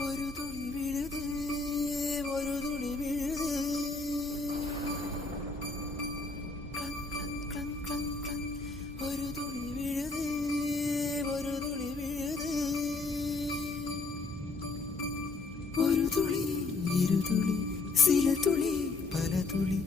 ஒரு துளி விழுது, ஒரு துளி விழுது. ஒரு துளி விழுது, ஒரு துளி விழுது. ஒரு துளி, இரு துளி, சில துளி, பல துளி.